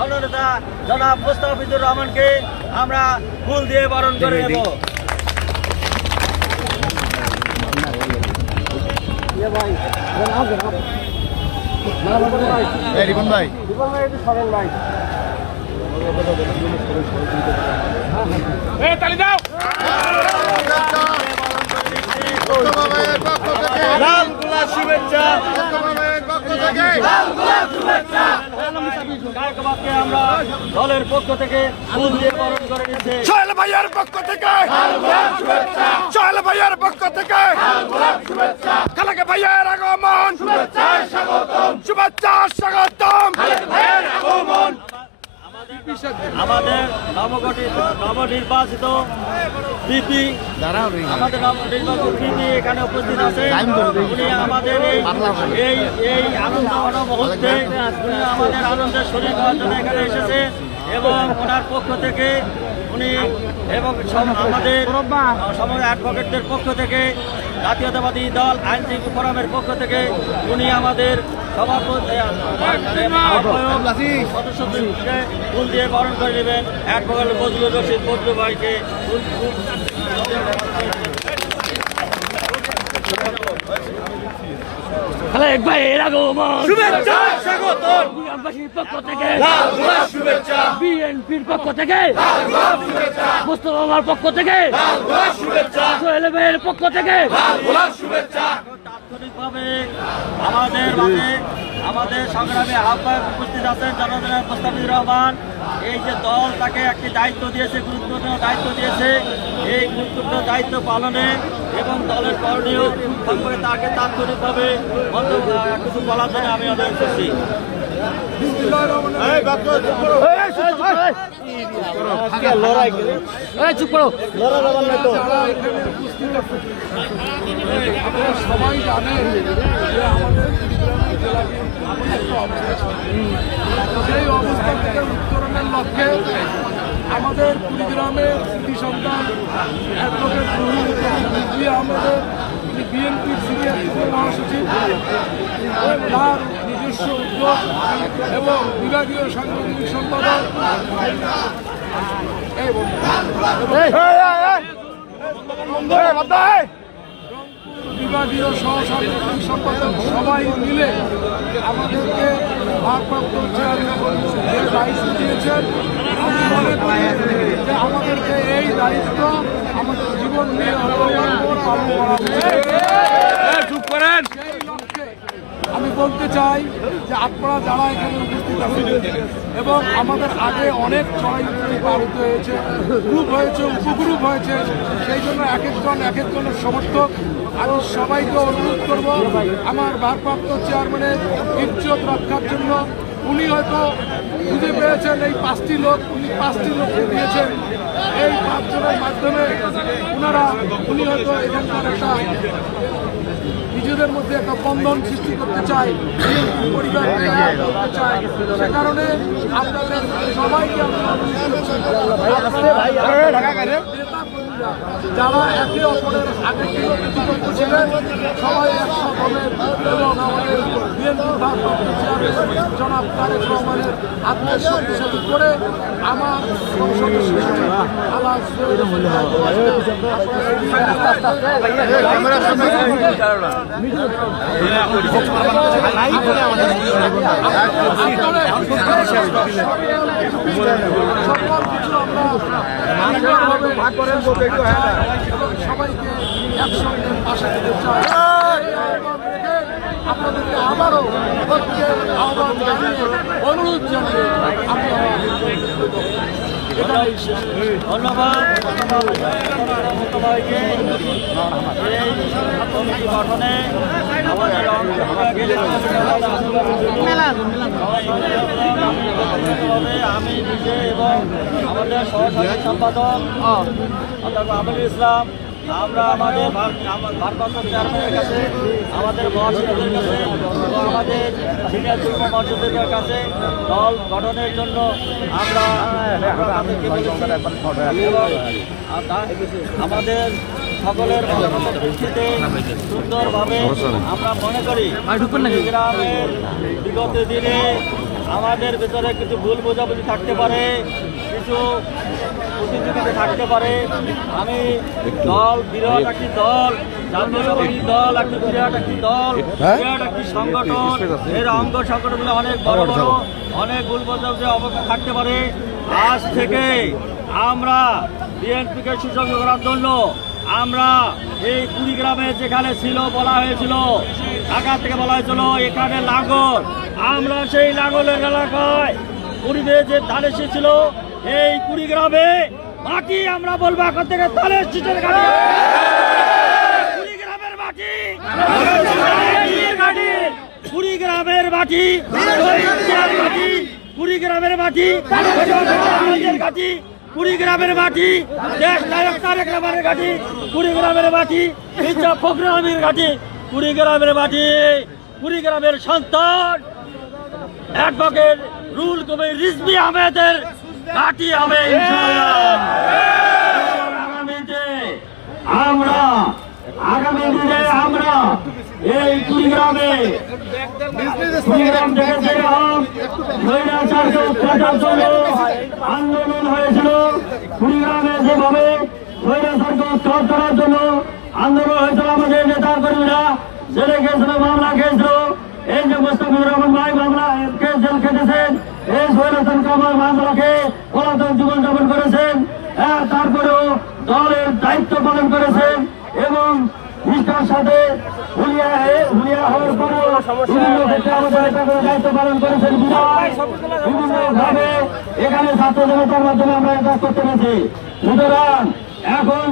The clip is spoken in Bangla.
জননেতা জনাব মুস্তাফিজুর রহমানকে আমরা ফুল দিয়ে বরণ করে নেব। রিপন ভাই তালি দাও। লাল গোলাপ শুভেচ্ছা। কায়কবাদকে আমরা দলের পক্ষ থেকে ফুল দিয়ে বরণ করে নিচ্ছি। সোহেল ভাইয়ের পক্ষ থেকে সোহেল ভাইয়ের পক্ষ থেকে খালেক ভাইয়ের আগমন শুভেচ্ছা স্বাগতম। আমাদের নবনির্বাচিত পিপি এখানে উপস্থিত আছে। উনি আমাদের এই আনন্দ মুহূর্তে উনি আমাদের আনন্দের শরীর হওয়ার জন্য এখানে এসেছে এবং ওনার পক্ষ থেকে উনি এবং আমাদের সময় অ্যাডভোকেটদের পক্ষ থেকে জাতীয়তাবাদী দল আইনজীবী ফোরামের পক্ষ থেকে উনি আমাদের সভাপতি সদস্যদেরকে ফুল দিয়ে বরণ করে নেবেন। অ্যাডভোকেট বজলুর রশিদ বজলু ভাইকে খালেক ভাইয়ের আগমন শুভেচ্ছা স্বাগতম। গ্রামবাসীর পক্ষ থেকে লাল গোলাপ শুভেচ্ছা বিএনপির পক্ষ থেকে লাল গোলাপ শুভেচ্ছা মোস্তফা আমার পক্ষ থেকে লাল গোলাপ শুভেচ্ছা সোহেল ভাইয়ের পক্ষ থেকে লাল গোলাপ শুভেচ্ছা। তাৎক্ষণিকভাবে আমাদের সংগ্রামী আহ্বায়ক উপস্থিত আছেন জননেতা মুস্তাফিজুর রহমান। এই যে দল তাকে একটি দায়িত্ব দিয়েছে, গুরুত্বপূর্ণ দায়িত্ব দিয়েছে, এই গুরুত্বপূর্ণ দায়িত্ব পালনে এবং দলের করণীয় সম্পর্কে তাকে তাৎক্ষণিকভাবে কিছু বলার জন্য আমি অনুরোধ করছি। চুপ করো। আপনারা সবাই জানেন যে আমাদের জেলা সেই অবস্থা থেকে উত্তরণের লক্ষ্যে আমাদের কুড়িগ্রামের কৃতি সন্তান অ্যাডভোকেট আমাদের বিএনপির সিনিয়র মহাসচিব তার নিজস্ব উদ্যোগ এবং বিভাগীয় সাংগঠনিক সম্পাদক বিভাগীয় সহসাংগঠনিক সম্পাদক সবাই মিলে আমাদেরকে ভারপ্রাপ্ত চেয়ারম্যান যে দায়িত্ব দিয়েছেন, আমি মনে করি যে আমাদেরকে এই দায়িত্ব আমাদের জীবন নিয়ে পালন করা চুপ করেন। সেই লক্ষ্যে আমি বলতে চাই যে আপনারা যারা এখানে উপস্থিত আছেন এবং আমাদের আগে অনেক চড়াই পার হতে হয়েছে, গ্রুপ হয়েছে, উপগ্রুপ হয়েছে, সেই জন্য এক একজনের সমর্থক। আমি সবাইকে অনুরোধ করব আমার ভারপ্রাপ্ত চেয়ারম্যানের ইজ্জত রক্ষার জন্য উনি হয়তো খুঁজে পেয়েছেন এই 5টি লোক, উনি 5টি লোককে দিয়েছেন। এই 5 জনের মাধ্যমে উনি হয়তো এখানকার একটা নিজেদের মধ্যে একটা বন্ধন সৃষ্টি করতে চায়, পরিবার করতে চায়। সে কারণে আপনাদের সবাইকে যারা একে অপরের আগে প্রতিপক্ষ ছিলেন সবাই একসাথে এবং আমাদের বিএনপি ভারপ্রাপ্ত চেয়ারম্যান জনাব তারেক রহমানের হাতের শক্তিশালী করে আমার সদস্য সবাইকে একসঙ্গে পাশে দিতে চাই। আপনাদেরকে আবারও আহ্বান জানিয়ে অনুরোধ জানিয়ে আমি ধন্যবাদ সবাইকে। এই গঠনে আমাদের আমি নিজে এবং আমাদের সহযোগী সম্পাদক অধ্যাপক আমিনুল ইসলাম আমরা আমাদের ভারপ্রাপ্ত চেয়ারম্যানের কাছে, আমাদের মহাসচিবদের কাছে এবং আমাদের সিনিয়র যুগ্ম মহাসচিবদের কাছে দল গঠনের জন্য আমরা আমাদের সকলের ভিত্তিতে সুন্দরভাবে আমরা মনে করি গ্রামের বিগত দিনে আমাদের ভেতরে কিছু ভুল বোঝাবুঝি থাকতে পারে, কিছু প্রতিযোগিতা থাকতে পারে। আমি দল বিরাট একটি দল, জাতীয়তাবাদী দল একটি বিরাট একটি দল, বিরাট একটি সংগঠন। এর অঙ্গ সংগঠনগুলো অনেক বড় বড়, অনেক ভুল বোঝাবুঝি অবস্থা থাকতে পারে। আজ থেকে আমরা বিএনপিকে সুসংহত করার জন্য আমরা এই কুড়িগ্রামে যেখানে ছিল বলা হয়েছিল, ঢাকা থেকে বলা হয়েছিল এখানে লাঙ্গল, আমরা সেই লাঙ্গলের এলাকায় পরিবেশ যে ধানের শীষ ছিল, এই কুড়িগ্রামে মাটি আমরা বলবো এখন থেকে ধানের শীষের গাড়ি, কুড়িগ্রামের মাটি, কুড়িগ্রামের মাটি, কুড়িগ্রামের মাটি, কুড়িগ্রামের মাটি, দেশ নায়ক তারেক রহমানের ঘাটি, কুড়িগ্রামের মাটি, মির্জা ফখরুল আলমের ঘাটি, কুড়িগ্রামের মাটি, কুড়িগ্রামের সন্তান অ্যাডভোকেট রুহুল কবির রিজভী আহমেদের ঘাটি হবে ইনশাআল্লাহ। আগামী দিনে আমরা এই কুড়িগ্রাম থেকে যেরকম স্বৈরাচারকে উৎখাতের জন্য আন্দোলন হয়েছিল, কুড়িগ্রামে যেভাবে স্বৈরাচারকে উৎখাত করার জন্য আন্দোলন হয়েছিল, আমাদের নেতা কর্মীরা জেলে গেছিল, মামলা খেয়েছিল। এই যে মোস্তাফিজুর রহমান ভাই মামলা জেল খেটেছেন, এই স্বৈরাচার কামাল মামলাকে পলাতক জীবনযাপন করেছেন, তারপরেও দলের দায়িত্ব পালন করেছেন এবং নিষ্ঠার সাথে হুলিয়া হওয়ার পরেও বিভিন্ন ক্ষেত্রে আমাদের দায়িত্ব পালন করেছেন। বিভিন্নভাবে এখানে ছাত্র জনতার মাধ্যমে আমরা কাজ করতে পেরেছি। সুতরাং এখন